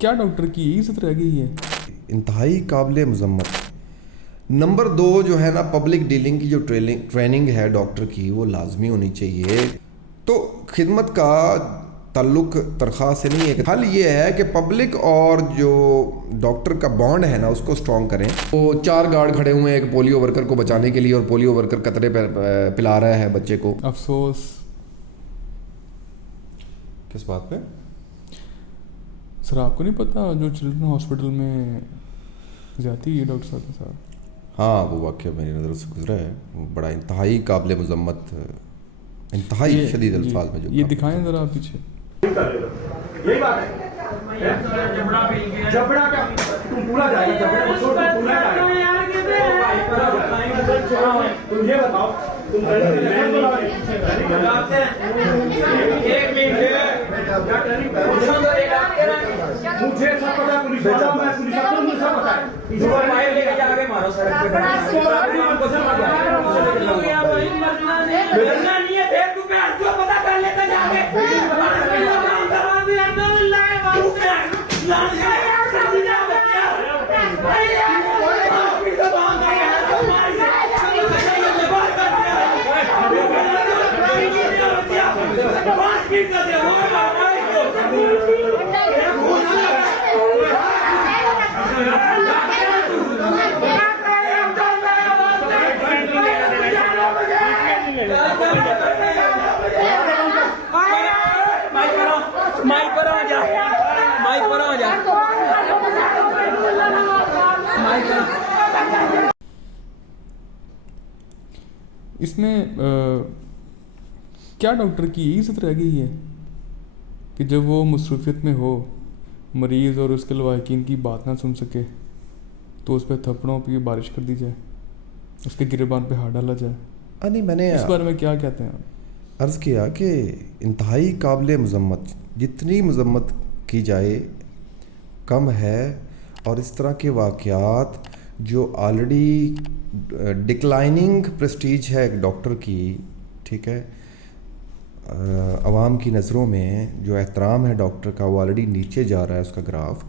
کیا ڈاکٹر کی یہی عزت رہ گئی ہے؟ انتہائی قابل مذمت۔ نمبر 2 جو ہے نا، پبلک ڈیلنگ کی جو ٹریننگ ہے ڈاکٹر کی، وہ لازمی ہونی چاہیے۔ تو خدمت کا تعلق تنخواہ سے نہیں ہے، حل یہ ہے کہ پبلک اور جو ڈاکٹر کا بانڈ ہے نا اس کو سٹرونگ کریں۔ وہ 4 گارڈ کھڑے ہوئے ہیں ایک پولیو ورکر کو بچانے کے لیے، اور پولیو ورکر قطرے پلا رہا ہے بچے کو۔ افسوس کس بات پہ؟ سر آپ کو نہیں پتا جو چلڈرن ہاسپٹل میں زیادتی ہے ڈاکٹر صاحب کے ساتھ؟ ہاں، وہ واقعہ میری نظر سے گزرا ہے، وہ بڑا انتہائی قابل مذمت، انتہائی شدید الفاظ میں جو یہ دکھائیں ذرا آپ پیچھے۔ یہی بات ہے، جبڑا کا تم پورا جائے گا، جبڑا کو چھوڑ دو، پورا جائے گا۔ تم یہ بتاؤ، تم مجھے سب پتا، پولیس والا میں پولیس والا مجھے سب پتا ہے، لے کے جا کے مارو سڑک پہ، پتا کر لیتا جا کے۔ اس میں کیا ڈاکٹر کی یہی عزت رہ گئی ہے کہ جب وہ مصروفیت میں ہو، مریض اور اس کے لواحقین کی بات نہ سن سکے تو اس پہ تھپڑوں پہ بارش کر دی جائے، اس کے گریبان پہ ہاتھ ڈالا جائے؟ نہیں، میں نے اس بارے میں کیا کہتے ہیں آپ؟ عرض کیا کہ انتہائی قابل مذمت، جتنی مذمت کی جائے کم ہے، اور اس طرح کے واقعات جو آلریڈی ڈکلائننگ پریسٹیج ہے ایک ڈاکٹر کی، ٹھیک ہے، عوام کی نظروں میں جو احترام ہے ڈاکٹر کا وہ آلریڈی نیچے جا رہا ہے اس کا گراف،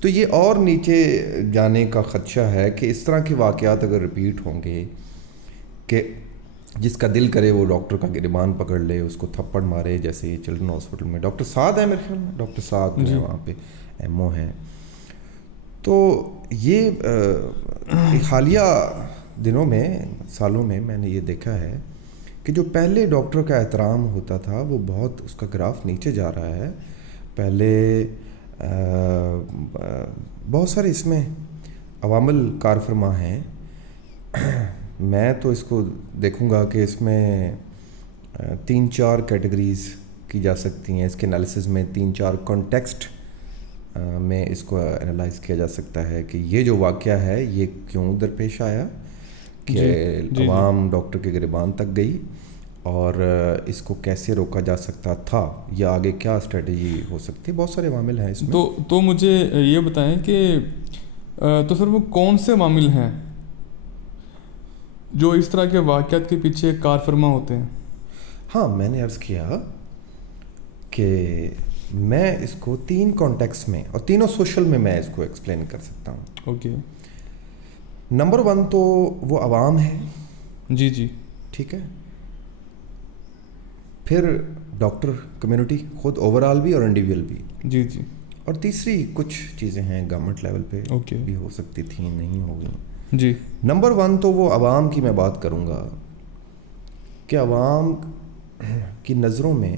تو یہ اور نیچے جانے کا خدشہ ہے کہ اس طرح کے واقعات اگر رپیٹ ہوں گے کہ جس کا دل کرے وہ ڈاکٹر کا گریبان پکڑ لے، اس کو تھپڑ مارے، جیسے یہ چلڈرن ہاسپٹل میں ڈاکٹر سعد ہے میرے خیال میں، ڈاکٹر سعد جو ہے وہاں پہ ایم او ہیں۔ تو یہ حالیہ دنوں میں، سالوں میں نے یہ دیکھا ہے کہ جو پہلے ڈاکٹر کا احترام ہوتا تھا وہ بہت، اس کا گراف نیچے جا رہا ہے۔ پہلے بہت سارے اس میں عوامل کار فرما ہیں، میں تو اس کو دیکھوں گا کہ اس میں 3-4 کیٹیگریز کی جا سکتی ہیں، اس کے انالیسز میں 3-4 کانٹیکسٹ میں اس کو انالائز کیا جا سکتا ہے کہ یہ جو واقعہ ہے یہ کیوں درپیش آیا کہ عوام ڈاکٹر کے گریبان تک گئی، اور اس کو کیسے روکا جا سکتا تھا، یا آگے کیا اسٹریٹجی ہو سکتی ہے۔ بہت سارے عوامل ہیں اس میں۔ تو مجھے یہ بتائیں کہ تو سر وہ کون سے عوامل ہیں جو اس طرح کے واقعات کے پیچھے کار فرما ہوتے ہیں؟ ہاں، میں نے عرض کیا کہ میں اس کو 3 کانٹیکس میں، اور تینوں سوشل میں اس کو ایکسپلین کر سکتا ہوں۔ اوکے۔ نمبر 1 تو وہ عوام ہے، جی، ٹھیک ہے، پھر ڈاکٹر کمیونٹی خود اوورال بھی اور انڈیویجول بھی، جی، اور تیسری کچھ چیزیں ہیں گورنمنٹ لیول پہ بھی ہو سکتی تھیں، نہیں ہو گئی۔ جی، نمبر 1 تو وہ عوام کی میں بات کروں گا کہ عوام کی نظروں میں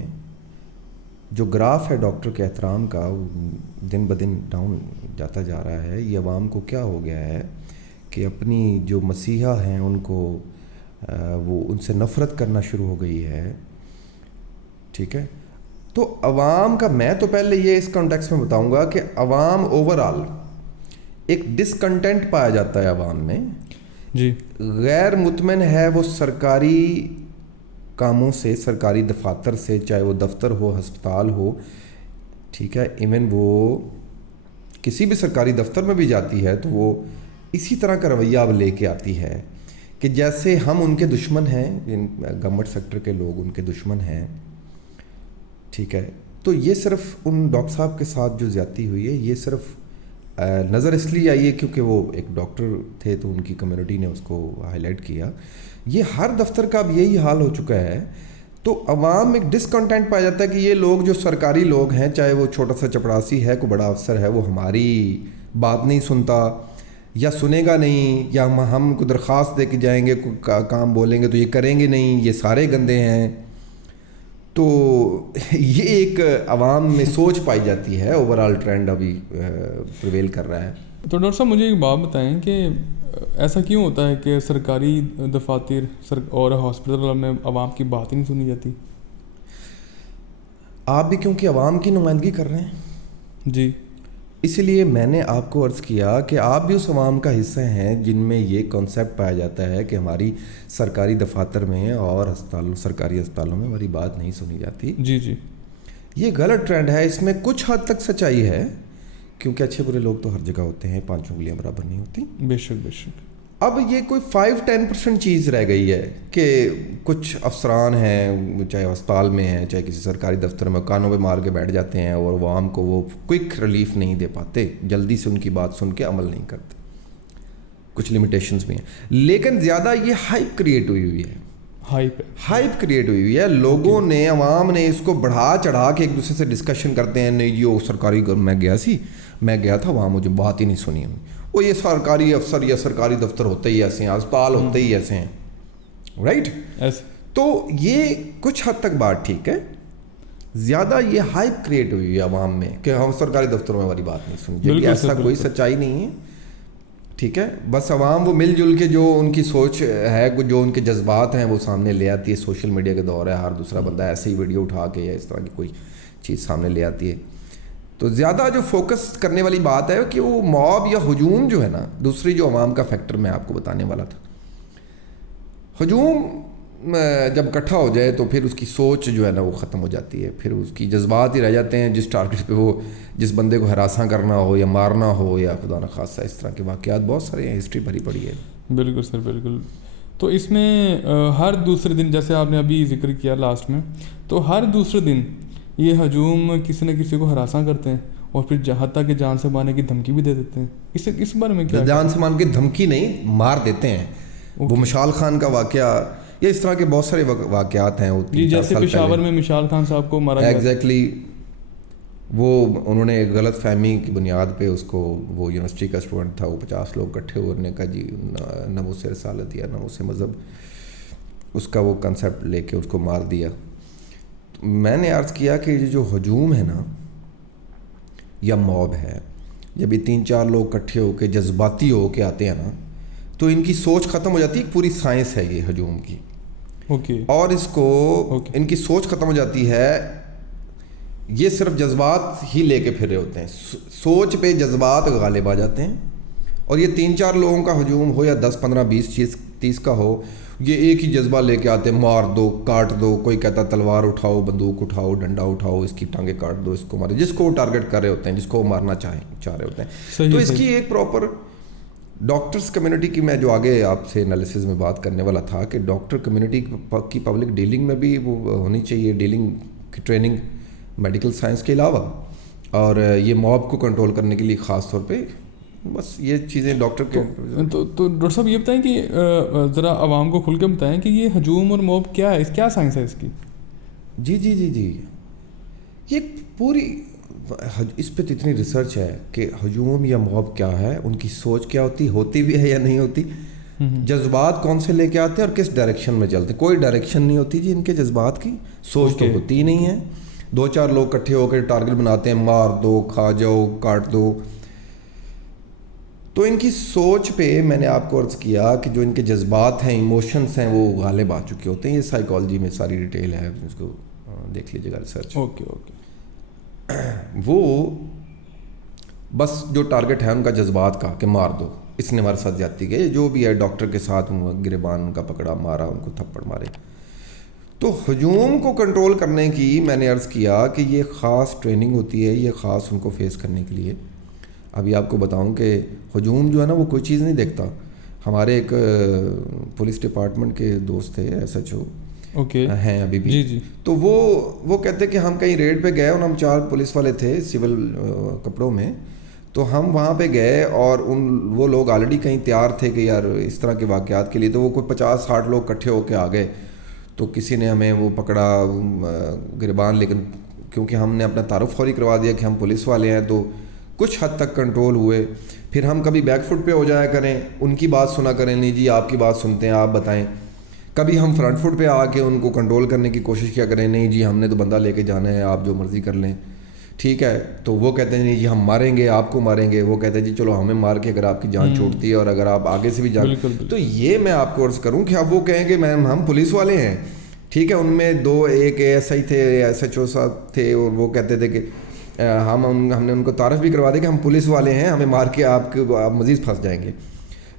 جو گراف ہے ڈاکٹر کے احترام کا وہ دن بدن ڈاؤن جاتا جا رہا ہے۔ یہ عوام کو کیا ہو گیا ہے کہ اپنی جو مسیحا ہیں ان کو وہ ان سے نفرت کرنا شروع ہو گئی ہے، ٹھیک ہے۔ تو عوام کا، میں تو پہلے یہ اس کانٹیکس میں بتاؤں گا کہ عوام اوورال ایک ڈسکنٹینٹ پایا جاتا ہے عوام میں، جی، غیر مطمئن ہے وہ سرکاری کاموں سے، سرکاری دفاتر سے، چاہے وہ دفتر ہو، ہسپتال ہو، ٹھیک ہے، ایون وہ کسی بھی سرکاری دفتر میں بھی جاتی ہے تو وہ اسی طرح کا رویہ اب لے کے آتی ہے کہ جیسے ہم ان کے دشمن ہیں، گورنمنٹ سیکٹر کے لوگ ان کے دشمن ہیں، ٹھیک ہے، تو یہ صرف ان ڈاکٹر صاحب کے ساتھ جو زیادتی ہوئی ہے یہ صرف نظر اس لیے آئی ہے کیونکہ وہ ایک ڈاکٹر تھے تو ان کی کمیونٹی نے اس کو ہائی لائٹ کیا. یہ ہر دفتر کا اب یہی حال ہو چکا ہے. تو عوام میں ایک ڈسکنٹینٹ پایا جاتا ہے کہ یہ لوگ جو سرکاری لوگ ہیں, چاہے وہ چھوٹا سا چپڑاسی ہے, کوئی بڑا افسر ہے, وہ ہماری بات نہیں سنتا یا سنے گا نہیں, یا ہم کو درخواست دے کے جائیں گے, کوئی کام بولیں گے تو یہ کریں گے نہیں, یہ سارے گندے ہیں. تو یہ ایک عوام میں سوچ پائی جاتی ہے, اوور آل ٹرینڈ ابھی پریویل کر رہا ہے. تو ڈاکٹر صاحب مجھے ایک بات بتائیں کہ ایسا کیوں ہوتا ہے کہ سرکاری دفاتر اور ہاسپٹل میں عوام کی بات ہی نہیں سنی جاتی؟ آپ بھی کیونکہ عوام کی نمائندگی کر رہے ہیں جی, اسی لیے میں نے آپ کو عرض کیا کہ آپ بھی اس عوام کا حصہ ہیں جن میں یہ کانسیپٹ پایا جاتا ہے کہ ہماری سرکاری دفاتر میں اور سرکاری اسپتالوں میں ہماری بات نہیں سنی جاتی. جی جی, یہ غلط ٹرینڈ ہے. اس میں کچھ حد تک سچائی ہے کیونکہ اچھے برے لوگ تو ہر جگہ ہوتے ہیں, 5 انگلیاں برابر نہیں ہوتی. بے شک بے شک. اب یہ کوئی 5-10% چیز رہ گئی ہے کہ کچھ افسران ہیں, چاہے اسپتال میں ہیں چاہے کسی سرکاری دفتر میں, کانوں پہ مار کے بیٹھ جاتے ہیں اور عوام کو وہ کوئک ریلیف نہیں دے پاتے, جلدی سے ان کی بات سن کے عمل نہیں کرتے. کچھ لمیٹیشنز بھی ہیں, لیکن زیادہ یہ ہائپ کریٹ ہوئی ہے. ہائپ کریٹ ہوئی ہے. لوگوں نے, عوام نے اس کو بڑھا چڑھا کے ایک دوسرے سے ڈسکشن کرتے ہیں. نہیں جی وہ سرکاری میں گیا تھا وہاں مجھے بات ہی نہیں سنی. وہ یہ سرکاری افسر یا سرکاری دفتر ہوتے ہی ایسے ہیں, اسپتال ہوتے ہی ایسے ہیں, رائٹ. تو یہ کچھ حد تک بات ٹھیک ہے. زیادہ یہ ہائپ کریٹ ہوئی ہے عوام میں کہ ہم سرکاری دفتروں میں ہماری بات نہیں سنی, جبکہ ایسا کوئی سچائی نہیں ہے. ٹھیک ہے, بس عوام وہ مل جل کے جو ان کی سوچ ہے, جو ان کے جذبات ہیں وہ سامنے لے آتی ہے. سوشل میڈیا کا دور ہے, ہر دوسرا بندہ ایسے ہی ویڈیو اٹھا کے یا اس طرح کی کوئی چیز سامنے لے آتی ہے. تو زیادہ جو فوکس کرنے والی بات ہے کہ وہ موب یا ہجوم جو ہے نا, دوسری جو عوام کا فیکٹر میں آپ کو بتانے والا تھا, ہجوم جب اکٹھا ہو جائے تو پھر اس کی سوچ جو ہے نا وہ ختم ہو جاتی ہے. پھر اس کی جذبات ہی رہ جاتے ہیں. جس ٹارگٹ پہ وہ جس بندے کو ہراساں کرنا ہو یا مارنا ہو یا خدا نخواستہ, اس طرح کے واقعات بہت سارے ہیں, ہسٹری بھری پڑی ہے. بالکل سر بالکل. تو اس میں ہر دوسرے دن, جیسے آپ نے ابھی ذکر کیا لاسٹ میں, تو ہر دوسرے دن یہ ہجوم کسی نہ کسی کو ہراساں کرتے ہیں اور پھر حتیٰ کہ جان سے مارنے کی دھمکی بھی دے دیتے ہیں. اس بارے میں کیا؟ جان سے مارنے کی دھمکی نہیں, مار دیتے ہیں. وہ مشال خان کا واقعہ یا اس طرح کے بہت سارے واقعات ہیں. جی, جیسے پشاور میں مشال خان صاحب کو مارا گیا. ایگزیکٹلی. وہ انہوں نے غلط فہمی کی بنیاد پہ اس کو, وہ یونیورسٹی کا اسٹوڈنٹ تھا, وہ 50 لوگ اکٹھے ہوئے, انہوں نے کہا جی ناموس رسالت یا ناموس مذہب, اس کا وہ کنسیپٹ لے کے اس کو مار دیا. میں نے عرض کیا کہ یہ جو ہجوم ہے نا یا موب ہے, جب یہ 3-4 لوگ اکٹھے ہو کے جذباتی ہو کے آتے ہیں نا تو ان کی سوچ ختم ہو جاتی ہے. پوری سائنس ہے یہ ہجوم کی. اور اس کو ان کی سوچ ختم ہو جاتی ہے. یہ صرف جذبات ہی لے کے پھر رہے ہوتے ہیں, سوچ پہ جذبات غالب آ جاتے ہیں. اور یہ 3-4 لوگوں کا ہجوم ہو یا 10, 15, 20, 30 کا ہو, یہ ایک ہی جذبہ لے کے آتے ہیں, مار دو, کاٹ دو. کوئی کہتا تلوار اٹھاؤ, بندوق اٹھاؤ, ڈنڈا اٹھاؤ, اس کی ٹانگیں کاٹ دو, اس کو مارے, جس کو وہ ٹارگٹ کر رہے ہوتے ہیں, جس کو وہ مارنا چاہ رہے ہوتے ہیں. تو اس کی ایک پراپر ڈاکٹرز کمیونٹی کی, میں جو آگے آپ سے انالیسز میں بات کرنے والا تھا کہ ڈاکٹر کمیونٹی کی پبلک ڈیلنگ میں بھی وہ ہونی چاہیے, ڈیلنگ کی ٹریننگ میڈیکل سائنس کے علاوہ, اور یہ موب کو کنٹرول کرنے کے لیے خاص طور پہ. بس یہ چیزیں ڈاکٹر کے. تو ڈاکٹر صاحب یہ بتائیں کہ ذرا عوام کو کھل کے بتائیں کہ یہ ہجوم اور موب کیا ہے, کیا سائنس ہے اس کی؟ جی یہ پوری, اس پہ اتنی ریسرچ ہے کہ ہجوم یا موب کیا ہے, ان کی سوچ کیا ہوتی بھی ہے یا نہیں ہوتی, جذبات کون سے لے کے آتے ہیں اور کس ڈائریکشن میں چلتے. کوئی ڈائریکشن نہیں ہوتی جی ان کے جذبات کی, سوچ تو ہوتی ہی نہیں ہے. 2-4 لوگ اکٹھے ہو کے ٹارگٹ بناتے ہیں, مار دو, کھا جاؤ, کاٹ دو. تو ان کی سوچ پہ میں نے آپ کو عرض کیا کہ جو ان کے جذبات ہیں, ایموشنس ہیں, وہ غالب آ چکے ہوتے ہیں. یہ سائیکالوجی میں ساری ڈیٹیل ہے, اس کو دیکھ لیجیے گا ریسرچ. اوکے. وہ بس جو ٹارگٹ ہے ان کا جذبات کا کہ مار دو, اس نے ہمارے ساتھ زیادتی کی, جو بھی ہے ڈاکٹر کے ساتھ گریبان ان کا پکڑا, مارا, ان کو تھپڑ مارے. تو ہجوم کو کنٹرول کرنے کی میں نے عرض کیا کہ یہ خاص ٹریننگ ہوتی ہے, یہ خاص ان کو فیس کرنے کے لیے. ابھی آپ کو بتاؤں کہ ہجوم جو ہے نا وہ کوئی چیز نہیں دیکھتا. ہمارے ایک پولیس ڈپارٹمنٹ کے دوست تھے, SHO, اوکے ہیں ابھی بھی. جی جی. تو وہ کہتے کہ ہم کہیں ریڈ پہ گئے اور ہم 4 پولیس والے تھے سول کپڑوں میں, تو ہم وہاں پہ گئے اور وہ لوگ آلریڈی کہیں تیار تھے کہ یار اس طرح کے واقعات کے لیے, تو وہ کوئی 50-60 لوگ اکٹھے ہو کے آ گئے. تو کسی نے ہمیں وہ پکڑا گربان, لیکن کیونکہ ہم نے اپنا تعارف فوری کروا دیا کہ ہم پولیس والے ہیں تو کچھ حد تک کنٹرول ہوئے. پھر ہم کبھی بیک فٹ پہ ہو جایا کریں, ان کی بات سنا کریں, نہیں جی آپ کی بات سنتے ہیں, آپ بتائیں. کبھی ہم فرنٹ فٹ پہ آ کے ان کو کنٹرول کرنے کی کوشش کیا کریں, نہیں جی ہم نے تو بندہ لے کے جانا ہے, آپ جو مرضی کر لیں, ٹھیک ہے. تو وہ کہتے ہیں نہیں جی ہم ماریں گے, آپ کو ماریں گے. وہ کہتے ہیں جی چلو ہمیں مار کے اگر آپ کی جان چھوٹتی ہے اور اگر آپ آگے سے بھی جان, تو یہ میں آپ کو عرض کروں کہ اب وہ کہیں کہ میم ہم پولیس والے ہیں, ٹھیک ہے. ان میں 2 ایک ایس آئی تھے, SHO صاحب تھے, اور وہ کہتے تھے کہ ہم نے ان کو تعارف بھی کروا دیا کہ ہم پولیس والے ہیں, ہمیں مار کے آپ مزید پھنس جائیں گے.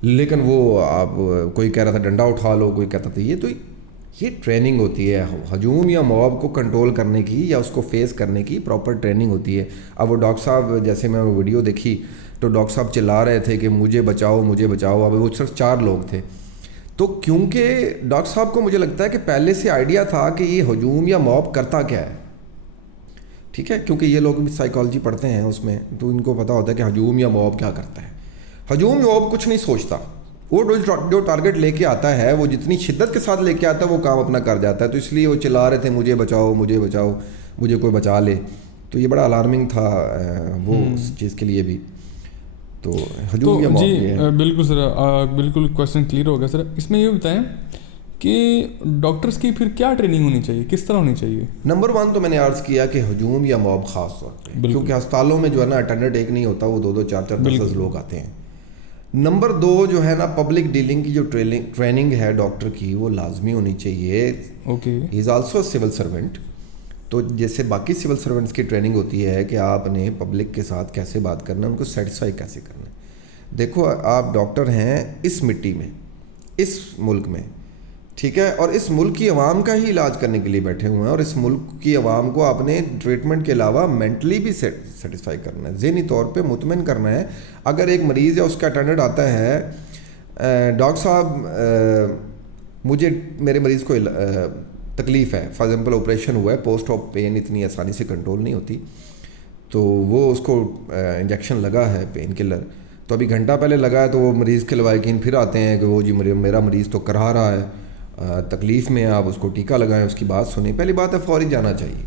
لیکن وہ آپ کوئی کہہ رہا تھا ڈنڈا اٹھا لو, کوئی کہتا تھا یہ ٹریننگ ہوتی ہے. ہجوم یا موب کو کنٹرول کرنے کی یا اس کو فیس کرنے کی پراپر ٹریننگ ہوتی ہے. اب وہ ڈاکٹر صاحب, جیسے میں وہ ویڈیو دیکھی تو ڈاکٹر صاحب چلا رہے تھے کہ مجھے بچاؤ مجھے بچاؤ. اب وہ صرف 4 لوگ تھے. تو کیونکہ ڈاکٹر صاحب کو مجھے لگتا ہے کہ پہلے سے آئیڈیا تھا کہ یہ ہجوم یا موب کرتا کیا ہے, ٹھیک ہے, کیونکہ یہ لوگ بھی سائیکالوجی پڑھتے ہیں اس میں, تو ان کو پتہ ہوتا ہے کہ ہجوم یا موب کیا کرتا ہے. ہجوم یا موب کچھ نہیں سوچتا, وہ جو ٹارگٹ لے کے آتا ہے وہ جتنی شدت کے ساتھ لے کے آتا ہے وہ کام اپنا کر جاتا ہے. تو اس لیے وہ چلا رہے تھے مجھے بچاؤ مجھے بچاؤ, مجھے کوئی بچا لے. تو یہ بڑا الارمنگ تھا وہ اس چیز کے لیے بھی. تو ہجوم یا موب جی بالکل سر, بالکل کویشچن کلیئر ہو گیا سر. اس میں یہ بتائیں کہ ڈاکٹرس کی پھر کیا ٹریننگ ہونی چاہیے, کس طرح ہونی چاہیے؟ نمبر 1 تو میں نے عرض کیا کہ ہجوم یا موب خاص طور پہ, کیونکہ ہسپتالوں میں جو ہے نا اٹینڈنٹ ایک نہیں ہوتا, وہ 2-2 4-4 10 لوگ آتے ہیں. نمبر 2 جو ہے نا پبلک ڈیلنگ کی جو ٹریننگ ہے ڈاکٹر کی وہ لازمی ہونی چاہیے. Okay, he is also a civil servant. تو جیسے باقی سول سرونٹس کی ٹریننگ ہوتی ہے کہ آپ نے پبلک کے ساتھ کیسے بات کرنا ہے, ان کو سیٹسفائی کیسے کرنا ہے. دیکھو آپ ڈاکٹر ہیں اس مٹی میں, اس ملک میں, ٹھیک ہے, اور اس ملک کی عوام کا ہی علاج کرنے کے لیے بیٹھے ہوئے ہیں, اور اس ملک کی عوام کو اپنے ٹریٹمنٹ کے علاوہ مینٹلی بھی سیٹسفائی کرنا ہے, ذہنی طور پہ مطمئن کرنا ہے. اگر ایک مریض یا اس کا اٹینڈنٹ آتا ہے, ڈاکٹر صاحب مجھے میرے مریض کو تکلیف ہے, فار ایگزامپل آپریشن ہوا ہے, پوسٹ آپ پین اتنی آسانی سے کنٹرول نہیں ہوتی, تو وہ اس کو انجیکشن لگا ہے پین کلر, تو ابھی گھنٹہ پہلے لگا ہے, تو وہ مریض کے لوائقین پھر آتے ہیں کہ وہ جی میرا مریض تو کرا رہا ہے, تکلیف میں, آپ اس کو ٹیکہ لگائیں, اس کی بات سنیں. پہلی بات ہے فوری جانا چاہیے,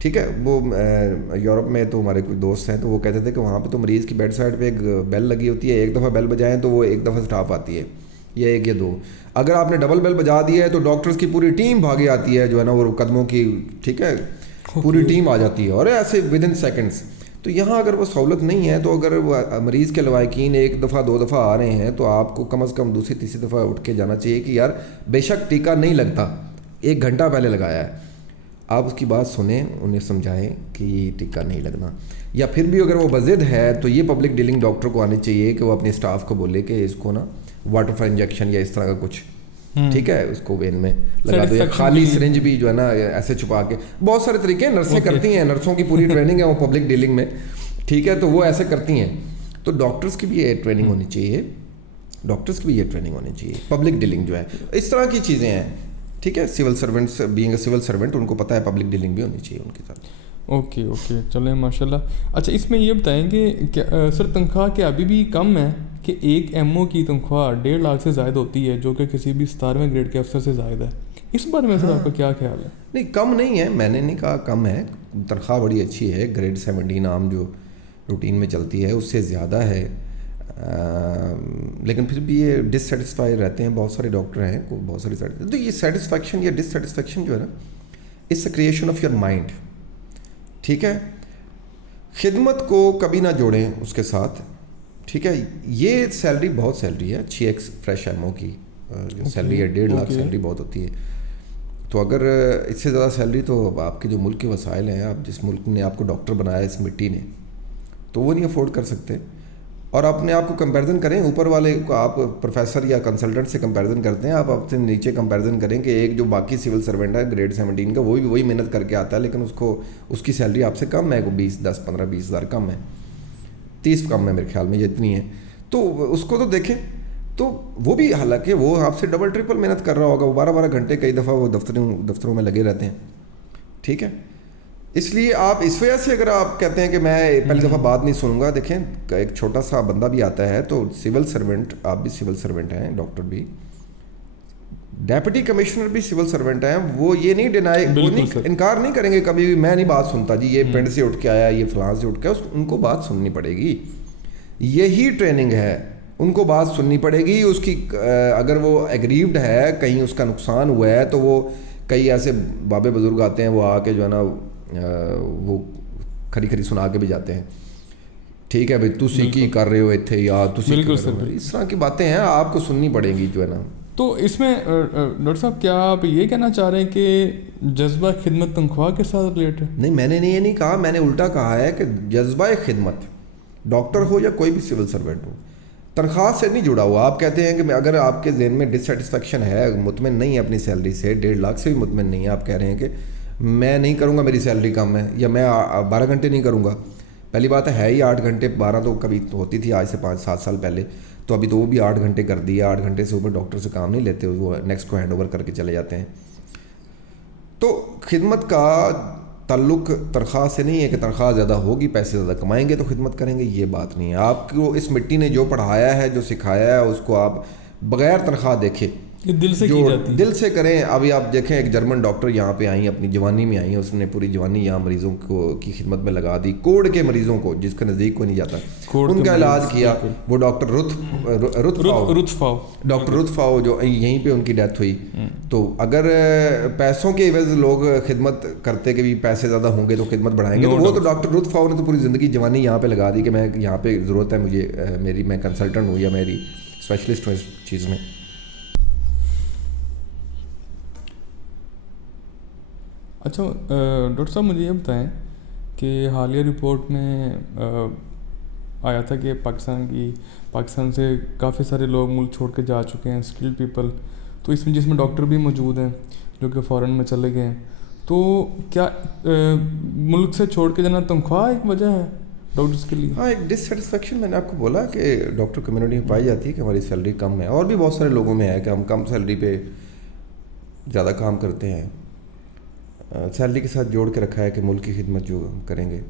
ٹھیک ہے. وہ یورپ میں تو ہمارے کوئی دوست ہیں, تو وہ کہتے تھے کہ وہاں پہ تو مریض کی بیڈ سائڈ پہ ایک بیل لگی ہوتی ہے, ایک دفعہ بیل بجائیں تو وہ ایک دفعہ سٹاف آتی ہے, یا 1 یا 2. اگر آپ نے ڈبل بیل بجا دی ہے تو ڈاکٹرز کی پوری ٹیم بھاگے آتی ہے, جو ہے نا وہ قدموں کی, ٹھیک ہے, پوری ٹیم آ جاتی ہے, اور ایسے ود ان سیکنڈس. تو یہاں اگر وہ سہولت نہیں ہے, تو اگر وہ مریض کے لوائقین 1 دفعہ 2 دفعہ آ رہے ہیں, تو آپ کو کم از کم دوسری تیسری دفعہ اٹھ کے جانا چاہیے کہ یار بے شک ٹیکہ نہیں لگتا, 1 گھنٹہ پہلے لگایا ہے, آپ اس کی بات سنیں, انہیں سمجھائیں کہ یہ ٹیکہ نہیں لگنا. یا پھر بھی اگر وہ بضد ہے تو یہ پبلک ڈیلنگ ڈاکٹر کو آنی چاہیے کہ وہ اپنے اسٹاف کو بولے کہ اس کو نا واٹر فار انجیکشن یا اس طرح کا کچھ, ٹھیک ہے, اس کو وین میں لگا دو, خالی سرنج بھی جو ہے نا ایسے چھپا کے, بہت سارے طریقے نرسیں کرتی ہیں, نرسوں کی پوری ٹریننگ ہے وہ پبلک ڈیلنگ میں, ٹھیک ہے, تو وہ ایسے کرتی ہیں. تو ڈاکٹرز کی بھی یہ ٹریننگ ہونی چاہیے, ڈاکٹرز کی بھی یہ ٹریننگ ہونی چاہیے. پبلک ڈیلنگ جو ہے اس طرح کی چیزیں ہیں, ٹھیک ہے. Civil servants being a civil servant, ان کو پتہ ہے پبلک ڈیلنگ بھی ہونی چاہیے ان کے ساتھ. اوکے چلیں ماشاء اللہ. اچھا اس میں یہ بتائیں کہ سر تنخواہ کیا ابھی بھی کم ہے کہ ایک MO کی تنخواہ 1.5 لاکھ سے زائد ہوتی ہے, جو کہ کسی بھی 17ویں گریڈ کے افسر سے زائد ہے. اس بارے میں سر آپ کا کیا خیال ہے؟ نہیں کم نہیں ہے, میں نے نہیں کہا کم ہے, تنخواہ بڑی اچھی ہے. گریڈ 17 عام جو روٹین میں چلتی ہے اس سے زیادہ ہے, لیکن پھر بھی یہ ڈسسیٹسفائی رہتے ہیں. بہت سارے ڈاکٹر ہیں کو بہت ساری تو یہ سیٹسفیکشن یا ڈسسیٹسفیکشن جو ہے نا, it's a creation of your mind, ٹھیک ہے. خدمت کو کبھی نہ جوڑیں اس کے ساتھ, ٹھیک ہے. یہ سیلری بہت سیلری ہے, 6x فریش MO کی جو سیلری ہے, 1.5 لاکھ سیلری بہت ہوتی ہے. تو اگر اس سے زیادہ سیلری تو آپ کے جو ملک کے وسائل ہیں, آپ جس ملک نے آپ کو ڈاکٹر بنایا اس مٹی نے, تو وہ نہیں افورڈ کر سکتے. اور اپنے آپ کو کمپیریزن کریں, اوپر والے کو آپ پروفیسر یا کنسلٹنٹ سے کمپیریزن کرتے ہیں, آپ اپنے نیچے کمپیریزن کریں کہ ایک جو باقی سول سرونٹ ہے گریڈ 17 کا, وہ بھی وہی محنت کر کے آتا ہے, لیکن اس کی سیلری آپ سے کم ہے, 10-15-20 ہزار کم ہے, 30 کم ہے میرے خیال میں, یہ اتنی ہے. تو اس کو تو دیکھیں, تو وہ بھی حالانکہ وہ آپ سے ڈبل ٹرپل محنت کر رہا ہوگا, وہ 12 گھنٹے کئی دفعہ وہ دفتروں میں لگے رہتے ہیں, ٹھیک ہے. اس لیے آپ اس وجہ سے اگر آپ کہتے ہیں کہ میں پہلی دفعہ بات نہیں سنوں گا, دیکھیں ایک چھوٹا سا بندہ بھی آتا ہے تو سول سرونٹ, آپ بھی سول سرونٹ ہیں, ڈاکٹر بھی, ڈیپٹی کمشنر بھی سول سرونٹ ہیں, وہ یہ نہیں ڈینائی, وہ نہیں انکار نہیں کریں گے کبھی بھی میں نہیں بات سنتا جی, یہ پنڈ سے اٹھ کے آیا, یہ فلاں سے اٹھ کے, ان کو بات سننی پڑے گی. یہی ٹریننگ ہے, ان کو بات سننی پڑے گی. اس کی اگر وہ ایگریوڈ ہے, کہیں اس کا نقصان ہوا ہے, تو وہ کئی ایسے بابے بزرگ آتے ہیں, وہ آ کے جو ہے نا وہ کھری سنا کے بھی جاتے ہیں, ٹھیک ہے بھائی تسی کی کر رہے ہو اتنے, یا تسی اس طرح کی باتیں ہیں, آپ کو سننی پڑیں گی جو ہے نا. تو اس میں ڈاکٹر صاحب کیا آپ یہ کہنا چاہ رہے ہیں کہ جذبہ خدمت تنخواہ کے ساتھ ریلیٹ ہے؟ نہیں, میں نے یہ نہیں کہا, میں نے الٹا کہا ہے کہ جذبہ خدمت, ڈاکٹر ہو یا کوئی بھی سول سرونٹ ہو, تنخواہ سے نہیں جڑا ہوا. آپ کہتے ہیں کہ اگر آپ کے ذہن میں ڈسسیٹسفیکشن ہے, مطمئن نہیں ہے اپنی سیلری سے, 1.5 لاکھ سے بھی مطمئن نہیں ہے, آپ کہہ رہے ہیں کہ میں نہیں کروں گا, میری سیلری کم ہے, یا میں 12 گھنٹے نہیں کروں گا. پہلی بات ہے ہی 8 گھنٹے, 12 تو کبھی ہوتی تھی آج سے 5-7 سال پہلے, تو ابھی تو وہ بھی 8 گھنٹے کر دیا. 8 گھنٹے سے اوپر ڈاکٹر سے کام نہیں لیتے, وہ نیکسٹ کو ہینڈ اوور کر کے چلے جاتے ہیں. تو خدمت کا تعلق تنخواہ سے نہیں ہے کہ تنخواہ زیادہ ہوگی, پیسے زیادہ کمائیں گے تو خدمت کریں گے, یہ بات نہیں ہے. آپ کو اس مٹی نے جو پڑھایا ہے, جو سکھایا ہے, اس کو آپ بغیر تنخواہ دیکھے دل سے کی جاتی ہے, دل سے کریں. ابھی آپ دیکھیں ایک جرمن ڈاکٹر یہاں پہ آئیں, اپنی جوانی میں آئیں, اس نے پوری جوانی یہاں مریضوں کی خدمت میں لگا دی, کوڑ کے مریضوں کو جس کے نزدیک کوئی نہیں جاتا, ان کا علاج کیا. وہ ڈاکٹر ڈاکٹر رتفاؤ جو یہیں پہ ان کی ڈیتھ ہوئی. تو اگر پیسوں کے عوض لوگ خدمت کرتے کہ بھی پیسے زیادہ ہوں گے تو خدمت بڑھائیں گے, تو وہ تو ڈاکٹر رتفاؤ نے تو پوری زندگی جوانی یہاں پہ لگا دی کہ میں یہاں پہ ضرورت ہے مجھے, میں کنسلٹنٹ ہوں یا میری اسپیشلسٹ ہوں اس چیز میں. اچھا ڈاکٹر صاحب مجھے یہ بتائیں کہ حالیہ رپورٹ میں آیا تھا کہ پاکستان سے کافی سارے لوگ ملک چھوڑ کے جا چکے ہیں, اسکلڈ پیپل, تو اس میں جس میں ڈاکٹر بھی موجود ہیں جو کہ فورن میں چلے گئے ہیں. تو کیا ملک سے چھوڑ کے جانا تنخواہ ایک وجہ ہے ڈاکٹرس کے لیے؟ ہاں, ایک ڈسسیٹسفیکشن میں نے آپ کو بولا کہ ڈاکٹر کمیونٹی میں پائی جاتی ہے کہ ہماری سیلری کم ہے, اور بھی بہت سارے لوگوں میں ہے کہ ہم کم سیلری پہ زیادہ کام کرتے ہیں, سیلری کے ساتھ جوڑ کے رکھا ہے کہ ملک کی خدمت جو کریں گے.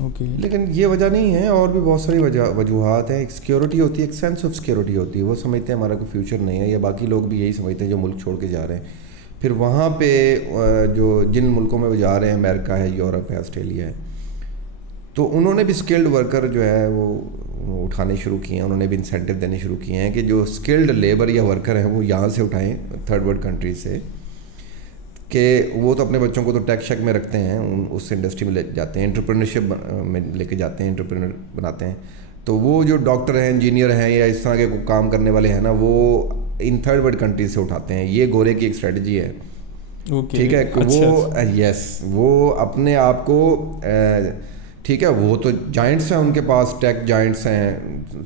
اوکے, لیکن یہ وجہ نہیں ہے, اور بھی بہت ساری وجوہات ہیں. ایک سیکیورٹی ہوتی ہے, ایک سینس آف سیکیورٹی ہوتی ہے, وہ سمجھتے ہیں ہمارا کوئی فیوچر نہیں ہے, یا باقی لوگ بھی یہی سمجھتے ہیں جو ملک چھوڑ کے جا رہے ہیں. پھر وہاں پہ جو جن ملکوں میں وہ جا رہے ہیں, امریکہ ہے, یورپ ہے, آسٹریلیا ہے, تو انہوں نے بھی اسکلڈ ورکر جو ہے وہ اٹھانے شروع کیے ہیں, انہوں نے بھی انسینٹیو دینے شروع کیے ہیں کہ جو اسکلڈ لیبر یا ورکر ہیں وہ یہاں سے اٹھائیں, تھرڈ ورلڈ کنٹریز سے, کہ وہ تو اپنے بچوں کو تو ٹیک شیک میں رکھتے ہیں, اس انڈسٹری میں لے جاتے ہیں, انٹرپرینرشپ میں لے کے جاتے ہیں, انٹرپرینر بناتے ہیں. تو وہ جو ڈاکٹر ہیں, انجینئر ہیں, یا اس طرح کے کام کرنے والے ہیں نا, وہ ان تھرڈ ورلڈ کنٹریز سے اٹھاتے ہیں. یہ گورے کی ایک اسٹریٹجی ہے, ٹھیک ہے, وہ یس وہ اپنے آپ کو, ٹھیک ہے, وہ تو جائنٹس ہیں, ان کے پاس ٹیک جائنٹس ہیں,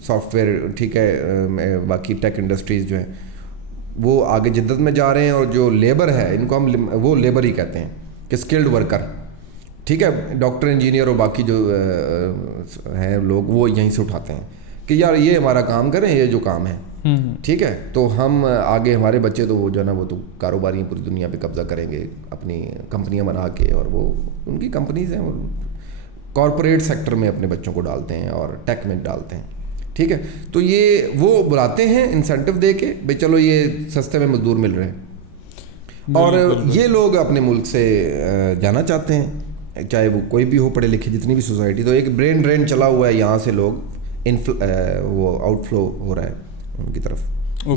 سافٹ ویئر, ٹھیک ہے, باقی ٹیک انڈسٹریز جو ہیں وہ آگے جدت میں جا رہے ہیں. اور جو لیبر ہے, ان کو ہم وہ لیبر ہی کہتے ہیں کہ اسکلڈ ورکر, ٹھیک ہے, ڈاکٹر, انجینئر اور باقی جو ہیں لوگ, وہ یہیں سے اٹھاتے ہیں کہ یار یہ ہمارا کام کریں, یہ جو کام ہے, ٹھیک ہے, تو ہم آگے ہمارے بچے تو وہ جو ہے نا وہ تو کاروباری پوری دنیا پہ قبضہ کریں گے اپنی کمپنیاں بنا کے, اور وہ ان کی کمپنیز ہیں, وہ کارپوریٹ سیکٹر میں اپنے بچوں کو ڈالتے ہیں اور ٹیک میں ڈالتے ہیں, ٹھیک ہے. تو یہ وہ بلاتے ہیں انسینٹیو دے کے, بھائی چلو یہ سستے میں مزدور مل رہے ہیں, اور یہ لوگ اپنے ملک سے جانا چاہتے ہیں, چاہے وہ کوئی بھی ہو, پڑھے لکھے جتنی بھی سوسائٹی. تو ایک برین ڈرین چلا ہوا ہے یہاں سے, لوگ وہ آؤٹ فلو ہو رہا ہے ان کی طرف.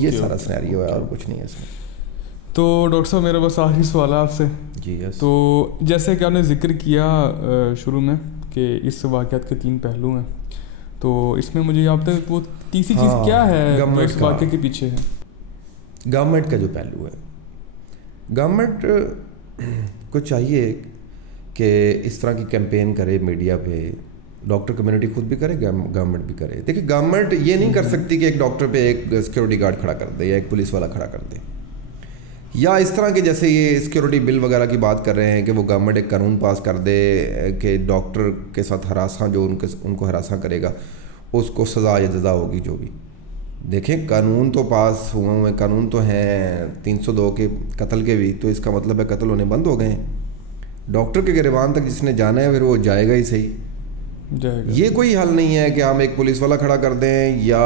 یہ سارا سینیریو ہے اور کچھ نہیں ہے اس میں. تو ڈاکٹر صاحب میرا بس آخری سوال ہے آپ سے. جی یس. تو جیسے کہ آپ نے ذکر کیا شروع میں کہ اس واقعات کے 3 پہلو ہیں, تو اس میں مجھے آپ تک وہ تیسری چیز کیا ہے اس واقعے کے پیچھے ہے؟ گورنمنٹ کا جو پہلو ہے, گورنمنٹ کو چاہیے کہ اس طرح کی کیمپین کرے میڈیا پہ, ڈاکٹر کمیونٹی خود بھی کرے, گورنمنٹ بھی کرے. دیکھیں گورنمنٹ یہ نہیں کر سکتی کہ ایک ڈاکٹر پہ ایک سیکورٹی گارڈ کھڑا کر دے یا ایک پولیس والا کھڑا کر دے, یا اس طرح کے جیسے یہ سیکورٹی بل وغیرہ کی بات کر رہے ہیں کہ وہ گورنمنٹ ایک قانون پاس کر دے کہ ڈاکٹر کے ساتھ ہراساں جو ان کو ہراساں کرے گا اس کو سزا یا جزا ہوگی جو بھی. دیکھیں قانون تو پاس ہوئے ہوئے قانون تو ہیں 302 کے قتل کے بھی, تو اس کا مطلب ہے قتل ہونے بند ہو گئے ہیں. ڈاکٹر کے گریبان تک جس نے جانا ہے پھر وہ جائے گا ہی صحیح. جائے گا. یہ کوئی حل نہیں ہے کہ ہم ایک پولیس والا کھڑا کر دیں یا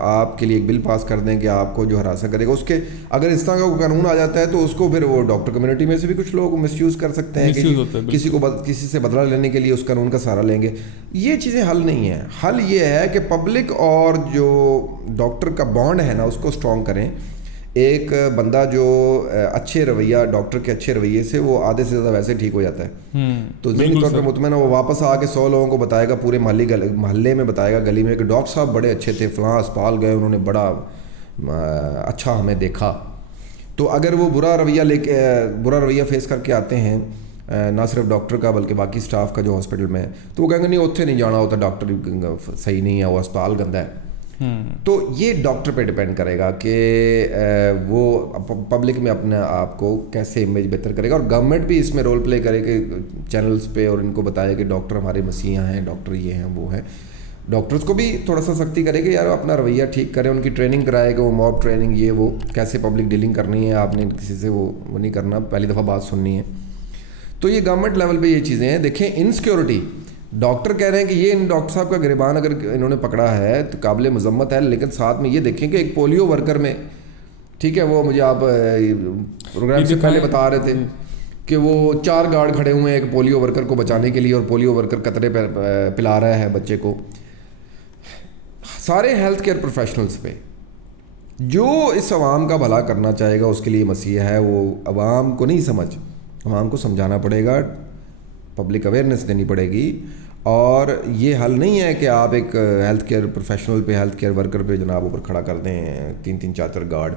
آپ کے لیے ایک بل پاس کر دیں کہ آپ کو جو ہراساں کرے گا اس کے, اگر اس طرح کا کوئی قانون آ جاتا ہے تو اس کو پھر وہ ڈاکٹر کمیونٹی میں سے بھی کچھ لوگ مس یوز کر سکتے ہیں کہ کسی سے بدلہ لینے کے لیے اس قانون کا سہارا لیں گے. یہ چیزیں حل نہیں ہیں. حل یہ ہے کہ پبلک اور جو ڈاکٹر کا بانڈ ہے نا اس کو اسٹرانگ کریں. ایک بندہ جو اچھے رویہ, ڈاکٹر کے اچھے رویے سے وہ آدھے سے زیادہ ویسے ٹھیک ہو جاتا ہے. تو ذہنی طور پہ مطمئن ہے, وہ واپس آ کے 100 لوگوں کو بتائے گا, پورے محلے میں بتائے گا, گلی میں, کہ ڈاکٹر صاحب بڑے اچھے تھے, فلاں اسپتال گئے, انہوں نے بڑا اچھا ہمیں دیکھا. تو اگر وہ برا رویہ فیس کر کے آتے ہیں نہ صرف ڈاکٹر کا بلکہ باقی سٹاف کا جو ہاسپٹل میں ہے, تو وہ کہیں گے نہیں اتنے نہیں جانا ہوتا, ڈاکٹر صحیح نہیں ہے, وہ اسپتال گندا ہے. تو یہ ڈاکٹر پہ ڈپینڈ کرے گا کہ وہ پبلک میں اپنے آپ کو کیسے امیج بہتر کرے گا. اور گورنمنٹ بھی اس میں رول پلے کرے کہ چینلز پہ اور ان کو بتائے کہ ڈاکٹر ہمارے مسیحا ہیں, ڈاکٹر یہ ہیں وہ ہیں. ڈاکٹرز کو بھی تھوڑا سا سختی کرے کہ یار اپنا رویہ ٹھیک کریں, ان کی ٹریننگ کرائے کہ وہ موب ٹریننگ یہ وہ کیسے پبلک ڈیلنگ کرنی ہے, آپ نے کسی سے وہ نہیں کرنا, پہلی دفعہ بات سننی ہے. تو یہ گورنمنٹ لیول پہ یہ چیزیں ہیں. دیکھیں انسیکیورٹی, ڈاکٹر کہہ رہے ہیں کہ یہ ان ڈاکٹر صاحب کا گریبان اگر انہوں نے پکڑا ہے تو قابل مذمت ہے, لیکن ساتھ میں یہ دیکھیں کہ ایک پولیو ورکر میں, ٹھیک ہے, وہ مجھے آپ پروگرام سے پہلے بتا رہے تھے کہ وہ 4 گارڈ کھڑے ہوئے ہیں ایک پولیو ورکر کو بچانے کے لیے, اور پولیو ورکر قطرے پلا رہا ہے بچے کو. سارے ہیلتھ کیئر پروفیشنلز پہ جو اس عوام کا بھلا کرنا چاہے گا اس کے لیے مسیح ہے, وہ عوام کو نہیں عوام کو سمجھانا پڑے گا, پبلک اویئرنیس دینی پڑے گی. اور یہ حل نہیں ہے کہ آپ ایک ہیلتھ کیئر پروفیشنل پہ, ہیلتھ کیئر ورکر پہ جناب اوپر کھڑا کر دیں 3-3 4-4 گارڈ.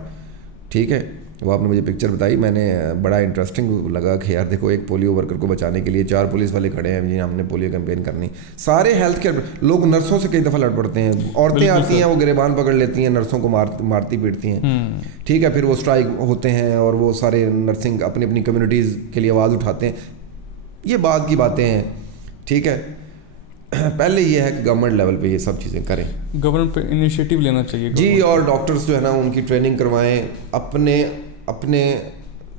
ٹھیک ہے, وہ آپ نے مجھے پکچر بتائی, میں نے بڑا انٹرسٹنگ لگا کہ یار دیکھو ایک پولیو ورکر کو بچانے کے لیے 4 پولیس والے کھڑے ہیں, جی ہم نے پولیو کیمپین کرنی. سارے ہیلتھ کیئر لوگ نرسوں سے کئی دفعہ لڑ پڑتے ہیں, عورتیں آتی ہیں وہ گریبان پکڑ لیتی ہیں, نرسوں کو مارتی پیٹتی ہیں. ٹھیک ہے, پھر وہ اسٹرائک ہوتے ہیں اور وہ سارے نرسنگ اپنی اپنی کمیونٹیز کے لیے آواز اٹھاتے ہیں. یہ بعد کی باتیں ہیں. ٹھیک ہے, پہلے یہ ہے کہ گورنمنٹ لیول پہ یہ سب چیزیں کریں, گورنمنٹ پہ انیشیٹو لینا چاہیے جی. اور ڈاکٹرز جو ہے نا ان کی ٹریننگ کروائیں, اپنے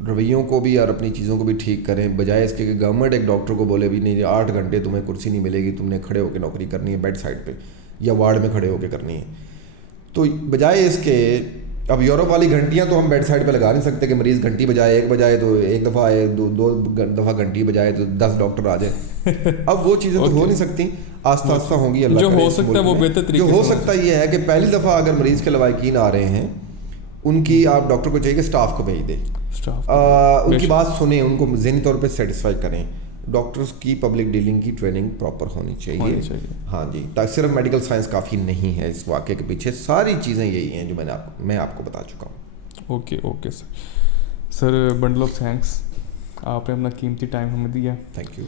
رویوں کو بھی اور اپنی چیزوں کو بھی ٹھیک کریں, بجائے اس کے کہ گورنمنٹ ایک ڈاکٹر کو بولے بھی نہیں 8 گھنٹے تمہیں کرسی نہیں ملے گی, تم نے کھڑے ہو کے نوکری کرنی ہے بیڈ سائڈ پہ یا وارڈ میں کھڑے ہو کے کرنی ہے. تو بجائے اس کے, اب یورپ والی گھنٹیاں تو ہم بیڈ سائڈ پہ لگا نہیں سکتے کہ مریض گھنٹی بجائے, 1 بجائے تو 1 دفعہ آئے, 2 دفعہ گھنٹی بجائے تو 10 ڈاکٹر آ جائیں. اب وہ چیزیں تو ہو نہیں سکتی, آہستہ آہستہ ہوں گی. اللہ جو ہو سکتا ہے وہ بہتر طریقے سے, جو ہو سکتا یہ ہے کہ پہلی دفعہ اگر مریض کے لوائقین آ رہے ہیں ان کی آپ ڈاکٹر کو چاہیے کہ اسٹاف کو بھیج دیں, ان کی بات سنیں, ان کو ذہنی طور پہ سیٹسفائی کریں. ڈاکٹرز کی پبلک ڈیلنگ کی ٹریننگ پراپر ہونی چاہیے. ہاں جی, صرف میڈیکل سائنس کافی نہیں ہے اس واقعے کے پیچھے, ساری چیزیں یہی ہیں جو میں آپ کو بتا چکا ہوں. Okay sir, bundle of thanks, آپ نے اپنا قیمتی ٹائم ہمیں دیا. Thank you.